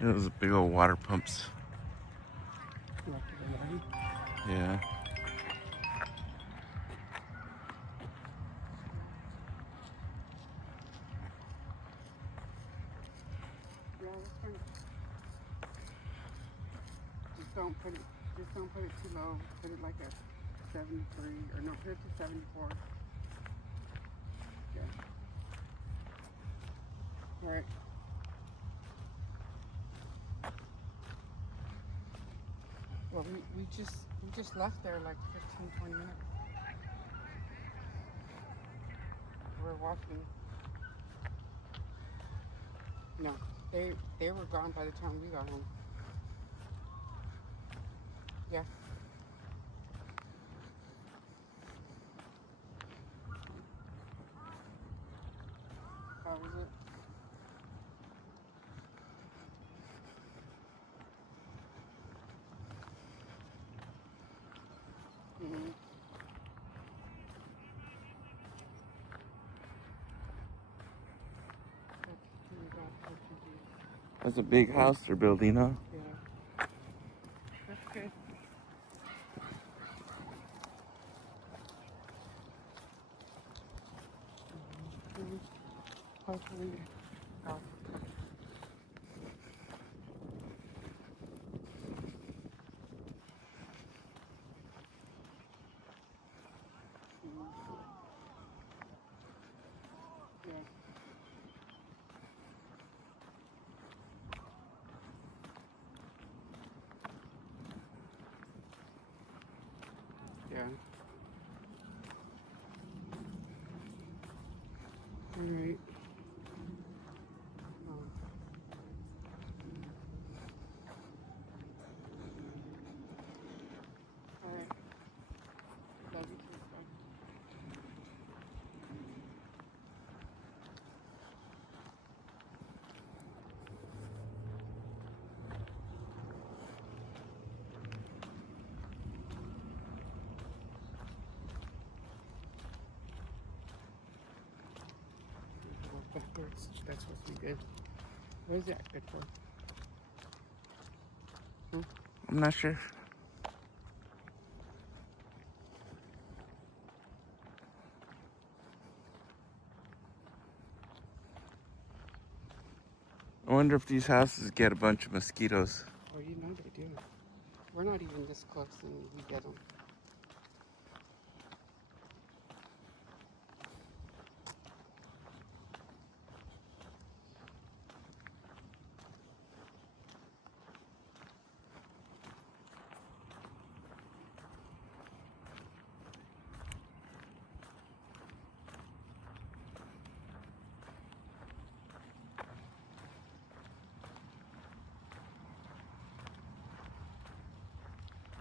Those big old water pumps. Yeah. Just don't put it too low. Put it like a 73, or no, put it to 74. Yeah. All right. Well, we just left there like 15, 20 minutes. We're walking. No, they were gone by the time we got home. Yeah. How was it? Mm-hmm. That's a big house they're building, huh? Yeah. That's good. Mm-hmm. Hopefully. Oh. Mm-hmm. Yeah. Yeah. All right. Oh. All right. Love you too. Bye. Walk backwards. That's supposed to be good. What is that good for? Hmm? I'm not sure. I wonder if these houses get a bunch of mosquitoes. Oh, you know they do. We're not even this close and we get them.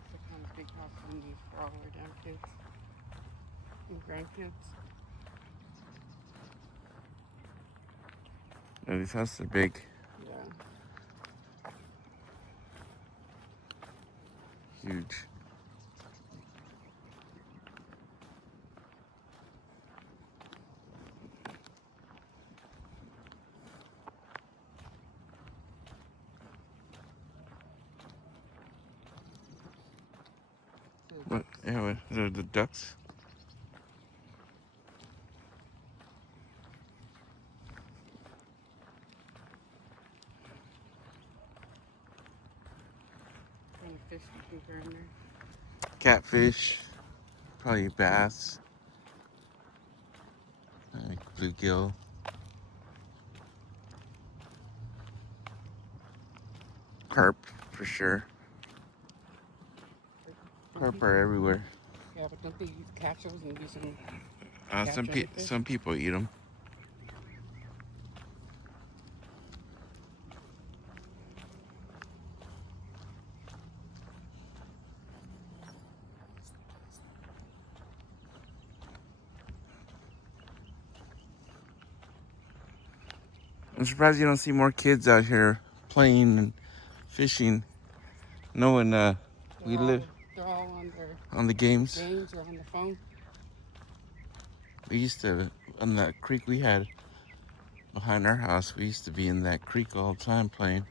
It's the kind of big house we need for all our damn kids and grandkids. Yeah, these houses are big. Yeah. Huge. What? Yeah, what? The ducks? What kind of fish you think are in there? Catfish. Probably bass. Like bluegill. Carp, for sure. Carp are everywhere. Yeah, but don't they catch those and use them? Some people eat them. I'm surprised you don't see more kids out here playing and fishing, knowing we live They're all on their on the games. games or on the phone. We used to, on that creek we had behind our house, we used to be in that creek all the time playing.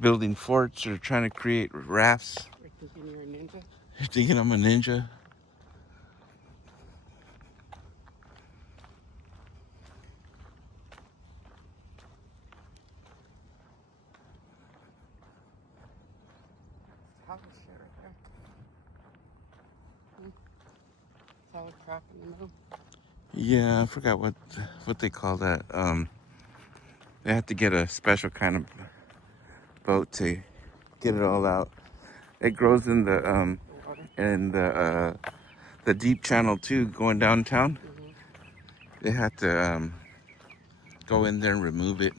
building forts or trying to create rafts. Or thinking you're a ninja. You're thinking I'm a ninja? Solid shit right there. Solid crap in the middle. Yeah, I forgot what they call that. They have to get a special kind of boat to get it all out. It grows in the Water. the deep channel too, going downtown. Mm-hmm. They have to go in there and remove it.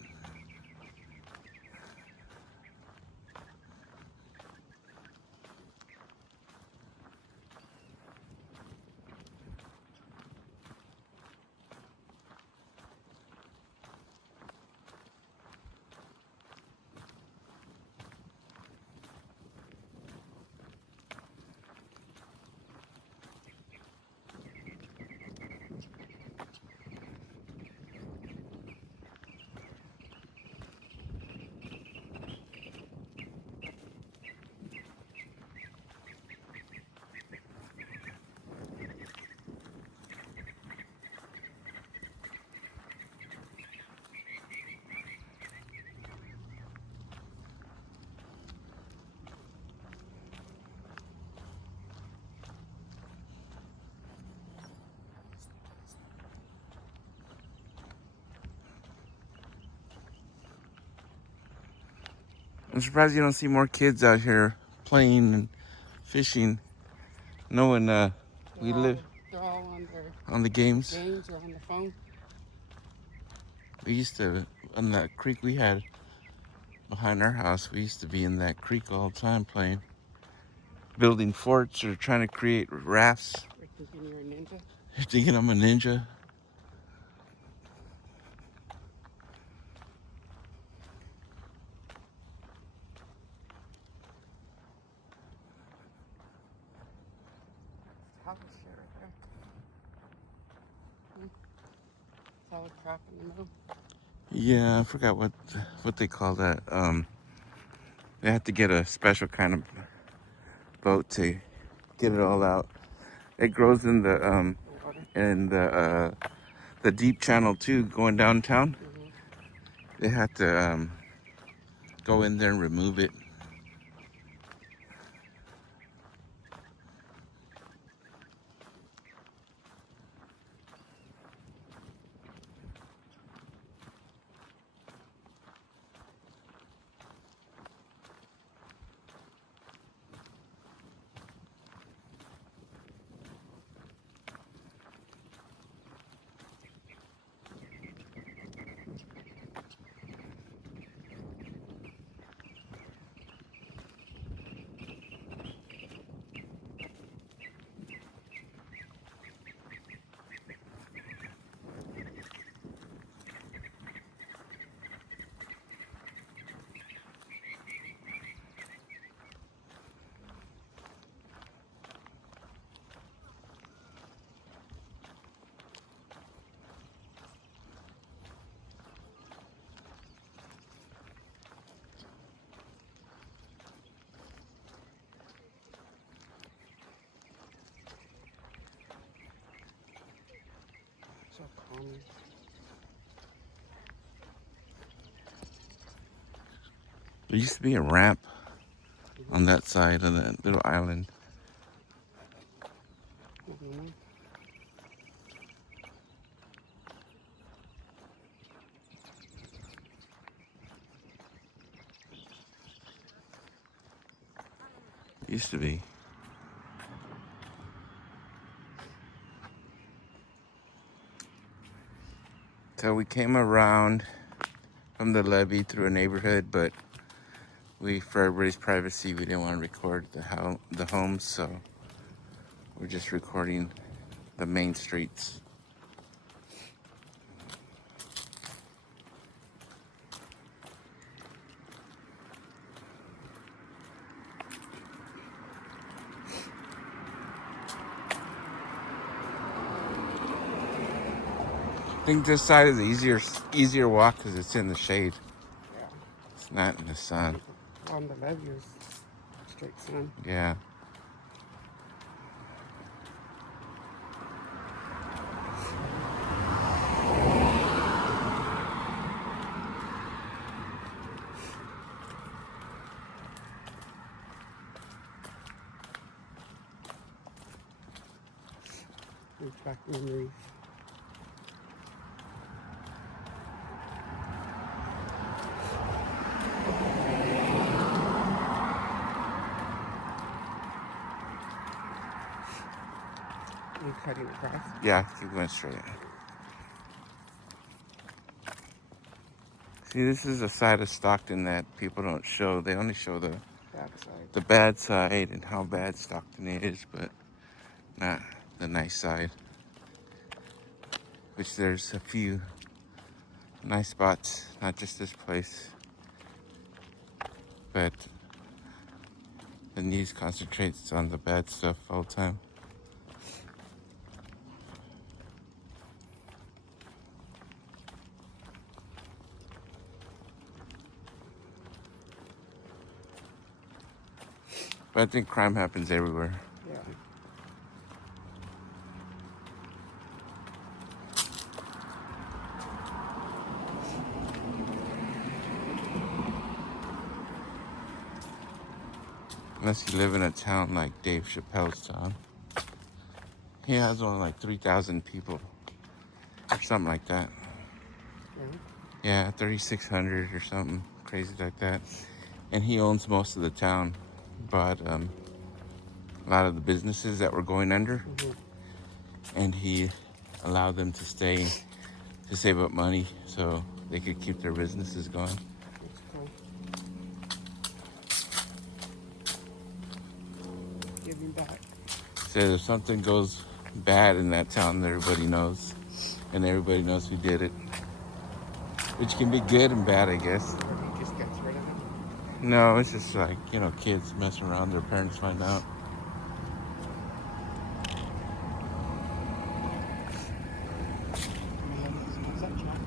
I'm surprised you don't see more kids out here playing and fishing, knowing we live They're all on their on the games. games or on the phone. We used to, on that creek we had behind our house, we used to be in that creek all the time playing, building forts or trying to create rafts. Or thinking you're a ninja. You're thinking I'm a ninja? Solid shit right there. Solid crap in the middle. Yeah, I forgot what they call that. They have to get a special kind of boat to get it all out. It grows in the Water. the deep channel too, going downtown. Mm-hmm. They have to go in there and remove it. So calming. There used to be a ramp on that side of that little island. Mm-hmm. Used to be. So we came around from the levee through a neighborhood, but for everybody's privacy, we didn't want to record the homes, so we're just recording the main streets. I think this side is the easier walk because it's in the shade. Yeah. It's not in the sun. On the levee is straight sun. Yeah. And back memories. You cutting across? Yeah, keep going straight. See, this is a side of Stockton that people don't show. They only show Bad side. the bad side and how bad Stockton is, but not the nice side. Which there's a few nice spots, not just this place. But the news concentrates on the bad stuff all the time. But I think crime happens everywhere. Yeah. Unless you live in a town like Dave Chappelle's town. He has only like 3,000 people or something like that. Yeah. Yeah, 3,600 or something crazy like that. And he owns most of the town. Bought a lot of the businesses that were going under. Mm-hmm. And he allowed them to stay to save up money so they could keep their businesses going. That's cool. Giving back. Said if something goes bad in that town, everybody knows. And everybody knows who did it. Which can be good and bad, I guess. Or he just gets rid of it. No, it's just like, kids messing around, their parents find out. What's that, Jack?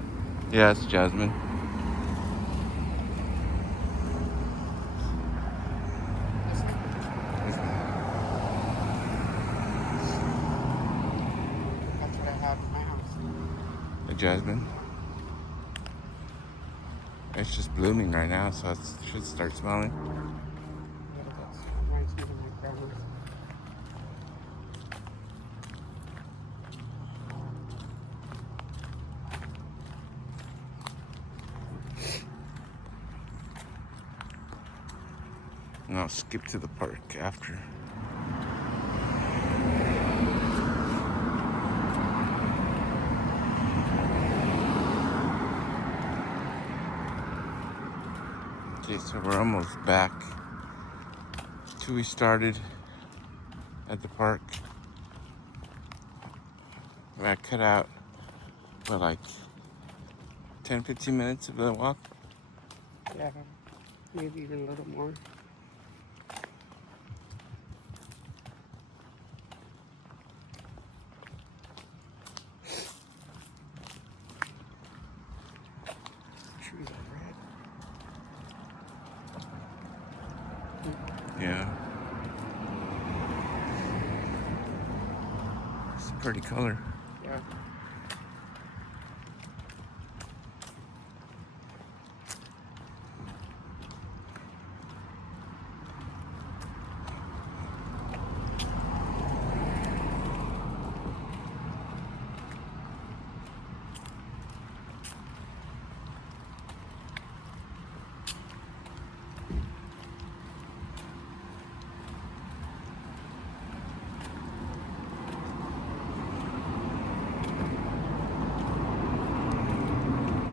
Yeah, it's Jasmine. That's what I have in my house. The Jasmine. It's just blooming right now, so it should start smelling. Yeah, that reminds me of my grandma's. And I'll skip to the park after. Okay, so we're almost back to we started at the park. I cut out for like 10-15 minutes of the walk. Yeah, maybe even a little more. Trees are red. Yeah. It's a pretty color. Yeah.